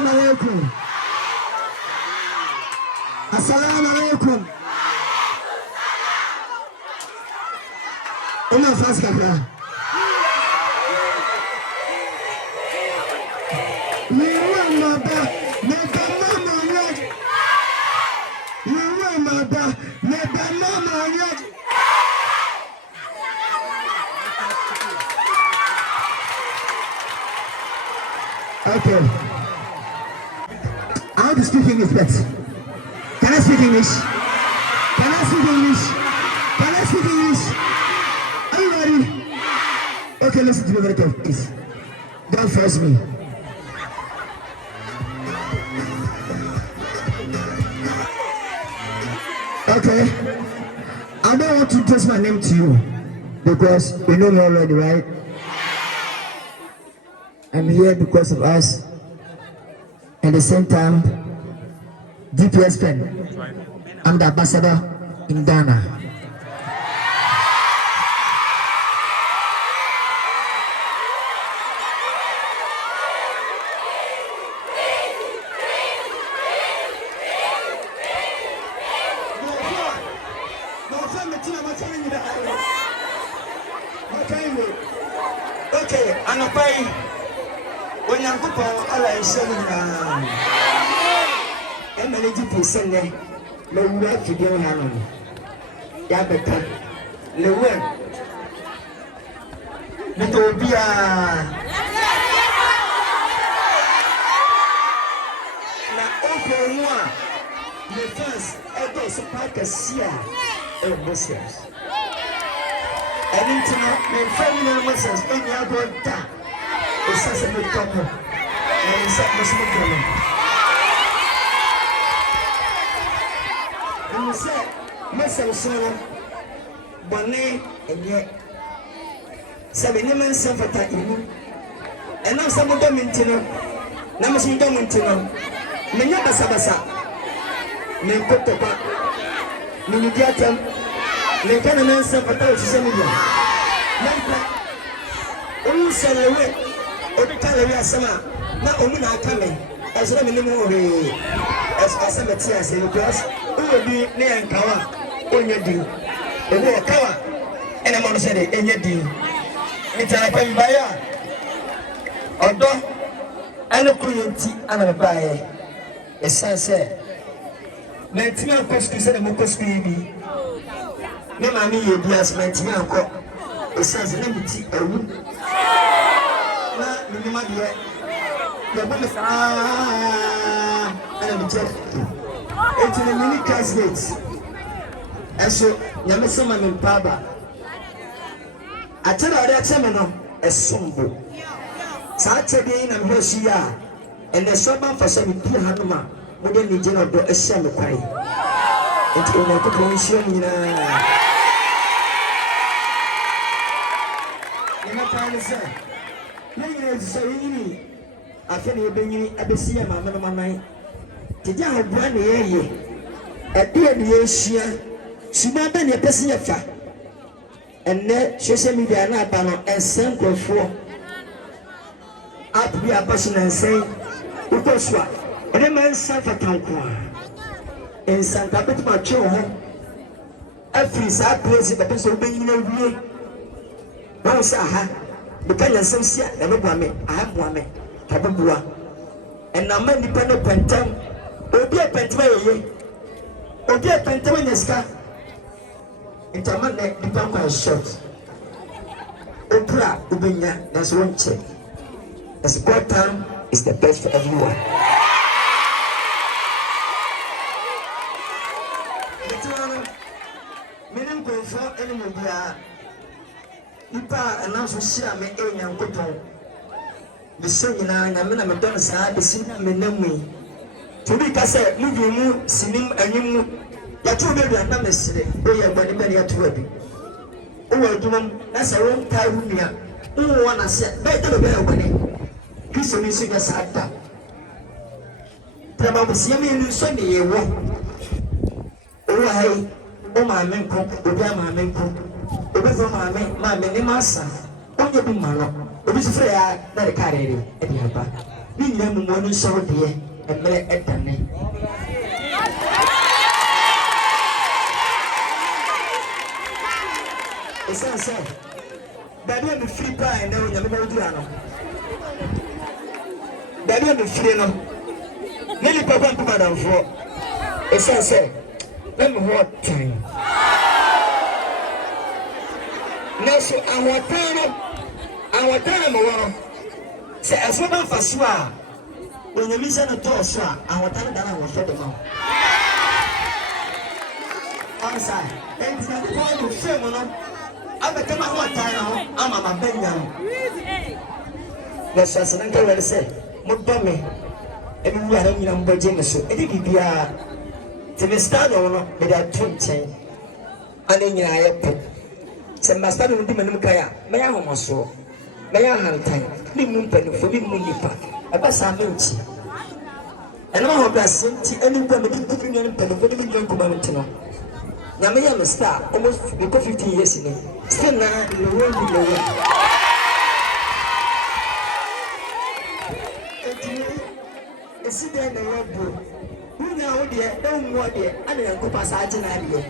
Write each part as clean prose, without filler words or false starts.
Assalamu alaikum. Assalamu alaikum. Uma faz café. Okay. I want to speak English, but can I speak English? Can I speak English? Can I speak English? Are you ready? Okay, listen to me very carefully, please. Don't force me. Okay. I don't want to introduce my name to you because you know me already, right? I'm here because of us. At the same time, DPS pen. I'm the ambassador in Ghana. Okay, I'm a pay. When I go for all I say, I'm a little person there. No work to do now. Yeah, but the work. It will be a open one. The first, I guess, a pack of Sia of Muslims. And into my family Muslims, and you are going down. It's such a good couple. And it's such a small woman. And you said, Muslim soul, Bonnet, and yet 7 women suffer that you. And now some of them in Tino, Namasin Domintino, Menaka Sabasa, Menkotopa, Minidiatam, Menkanan suffer that Semidia. Who said away? Every time we are summer, not only coming, as long as some tears in the grass, who will be near Kawa, when you do. The war Kawa, and I'm going to say it in your deal. It's a pen buyer. Although, I know Kuyanti and a buyer, a sunset. Nineteen questions and a Mokosky. No, I mean, you be as 19. It says, let me see a room. Minimum yet. The bonus and it's in the mini casket. And so, Yamasaman in Paba. I tell her that seminar a sumbo. Saturday and Hosia and the Shaban for 70 Hanuma within the general do a semi cry. It's in a commission. I feel you bring me a Bessia, Mamma. Did I have 1 year? A dear Asia, she might be a Pessia. And then social media and banner and send for up to be a person and say, because what? And a man suffer town in Santa Barbara, home. Every sad place in the person being no no, sir. Because you're so sick, I have one. Tababua. And I'm a dependent pentam. Obi a pentway. Obi a pentam in the sky. It's a man that depends on short. Opera, Ubinya, that's one check. As God time is the best for everyone. Meaning go for any media. Ipa announce share me a young couple. The singing and I'm in a McDonald's. I see them in me. To be Cassa, moving, singing, and you. You're too baby and not necessary. We are going to be at work. Oh, that's a wrong time here. Oh, one I said, better be a wedding. Kiss me, sing a sad tap. Probably see me in Sunday. Oh, I, oh, my men cook, oh, my men cook. Over my name, my son. Don't you be my love. It is free. I carry it. Ni nyina mu mo no so de emre edane. Esa say Daddy am free pie na onyame ba odura no. Daddy am free no. Neli papa mpa madam for. Esa say let me what time. Neso awotano mo wono. Se asoba faso a onyame se no to so a awotano dana wo so de ma. Ansa, entina ko do fem no. Abekema ho atano ama mabenya. Neso asanan ka wele se mo do me. Ebi wu ara nyina mboje me so. Edi bibia te me start no be da tonchen. Ane nyina ayepo. Se master no di manum kaya me ya homoso me ya hantan ni mu mpanufo bi mu nipa aba sa menchi eno ho brasinti eni kwa me di kufi ni mpanufo ni bi kuma mtino na me ya me star almost 15 years ni still na the world the way esi de na yobo unya wo de e wo de ana yankopa sa age na de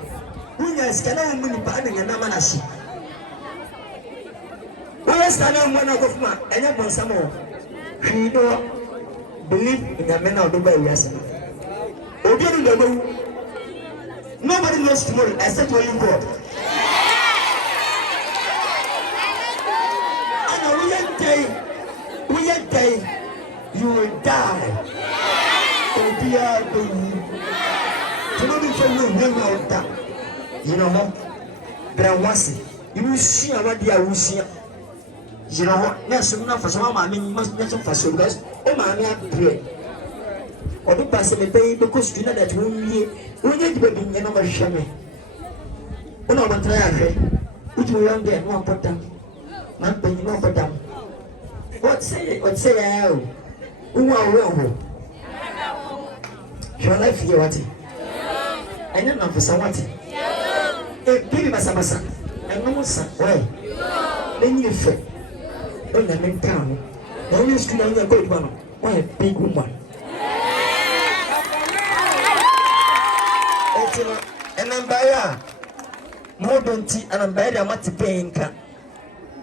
unya skana wo mu nipa ana na manashi stand on one of my and I want some more. You don't believe in the men of the way, yes. Nobody knows tomorrow except when you God. And we are day, you will die. Oh, dear, tomorrow for you, you know what? But I want to see. You will see what they are seeing. You know what? Next, I'm not for some money. You must get some for some guys. Oh, man, I pray. Or the person may pay because you know that we need to be in another shame. Oh, no, but I which will young get one put down. Man, pay no put down. What say? Who are well? Your life, you what? I don't know for someone. Give me my son. I know, son. Why? Then you fit. Oh, the men town. No use to know your good one. Why a big woman? And I'm by more than tea, and I'm by the matter paying car.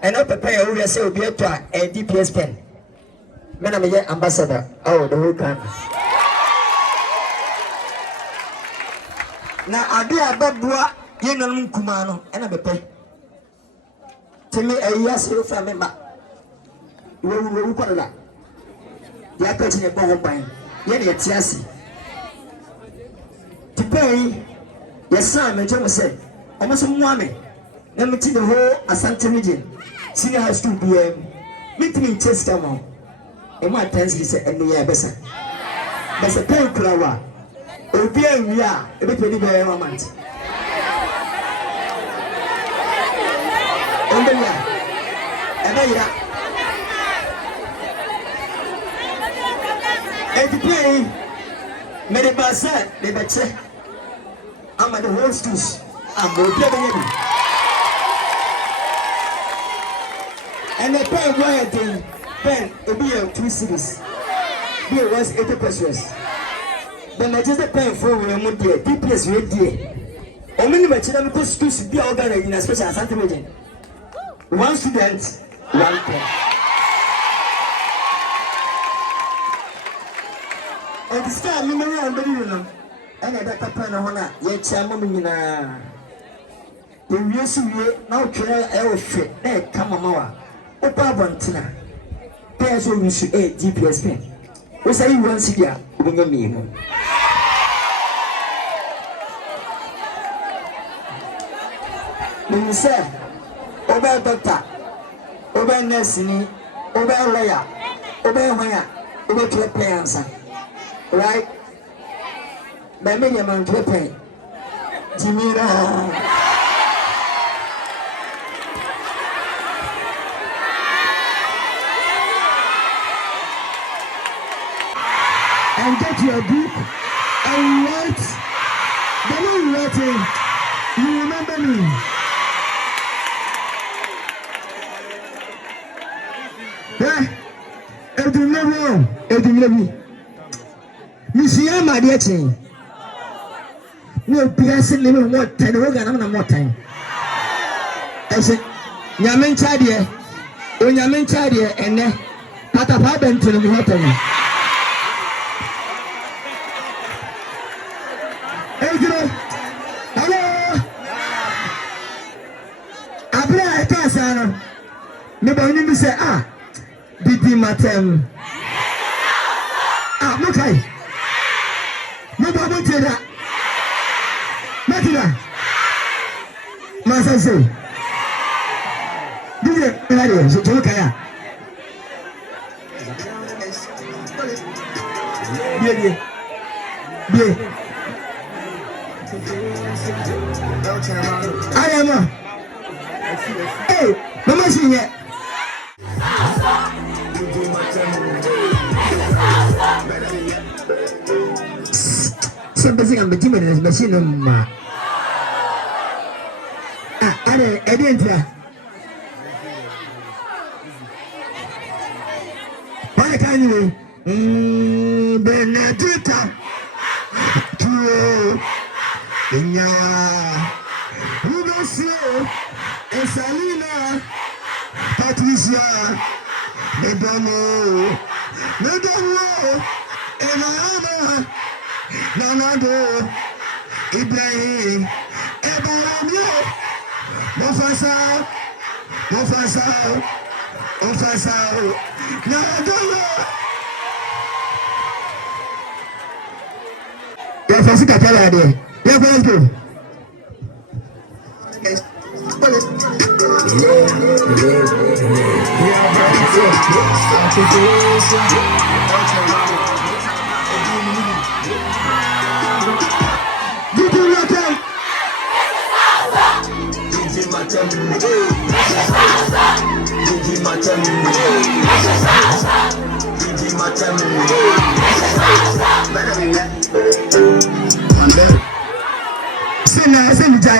And I prepare who say will be a DPS pen. Men, I'm a ambassador. Oh, the whole country. Now I do a bad boy, you know, Kumano, and I pay. Tell me a yes, you from member. We call that. They are cutting a bomb by Tiasi. To pay, yes, son, and John said, almost some woman. Let me see the whole Asante region. Senior has to be meet me in Chester. And my times he said, and we are better. There's a pen flower. Oh, dear, we are a bit very moment. And then, and to play, many bassa, the betche. I'm at the hostess. I'm going to and the pen wire thing, pen, a beer 2 cities. Beer was 80 pesos. Then I just a pen for a month, DPS ready. Only my children could be organized in a special Asante region. One student, one pen. And this time, I'm and I got a pen on her, yet Chamomina. The reason now try our fit, eh, come on, Moa. Opa Bontina. There's what we should a GPS pen. Was I once here? Bring a memo. You say, Oba doctor, Oba nursing, Oba lawyer, Oba wire, Oba to a answer. Right? By many amount to pay. Jimmy. And get your book and write. The one writing, you remember me. Yeah, and you never baby. Miss Ahmadiyya chain. No piercing living more time. We're gonna more time. I said, Yamin Chadia, when Yamin Chadia, and then Pata to the water. Hello. Abra Kasano. Nobody need to say, Didi Matem. Okay. Nobody tell that. Matina. Masa say. Didi Maria, so to Kaya. Yeah. I am. Hey, Mama, see it. Something I'm between this machine. I didn't. Why can't you? Benedita. Ugo Esalina Patricia Nedamo Enana Nanado Ibrahim Ebaramio Mofasa Nadalo Yafasika Kalade. Let's go.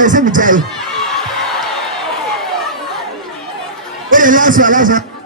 Send me. Last one.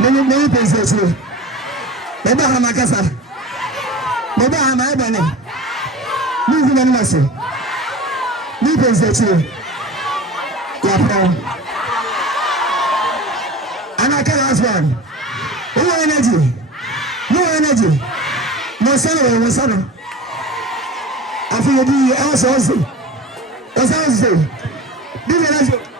Many places. Never Hamakasa. Never Hamayabane. Moving on Massey. New places. And I can't ask one. No energy. No energy. No son, no son. I feel you also. As I say, this is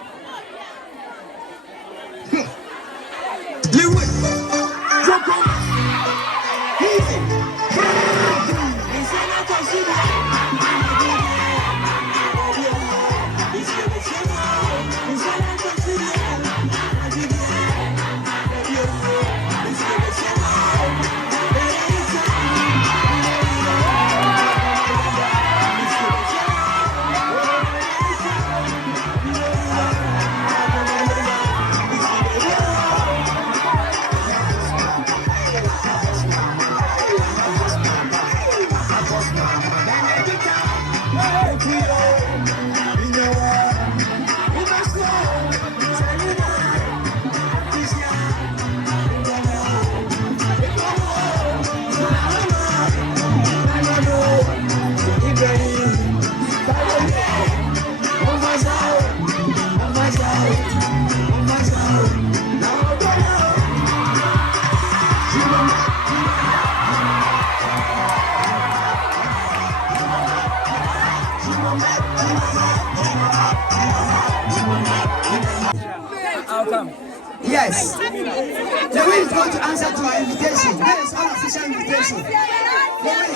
yes. The way is going to answer to our invitation. That is unofficial invitation. The way,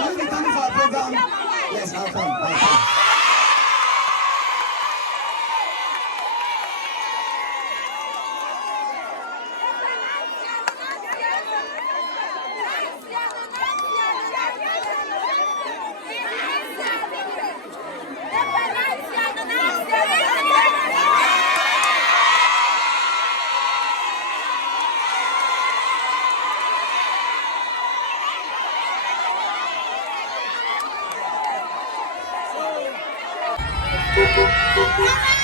when we come for our program, yes, I'll come. Come on.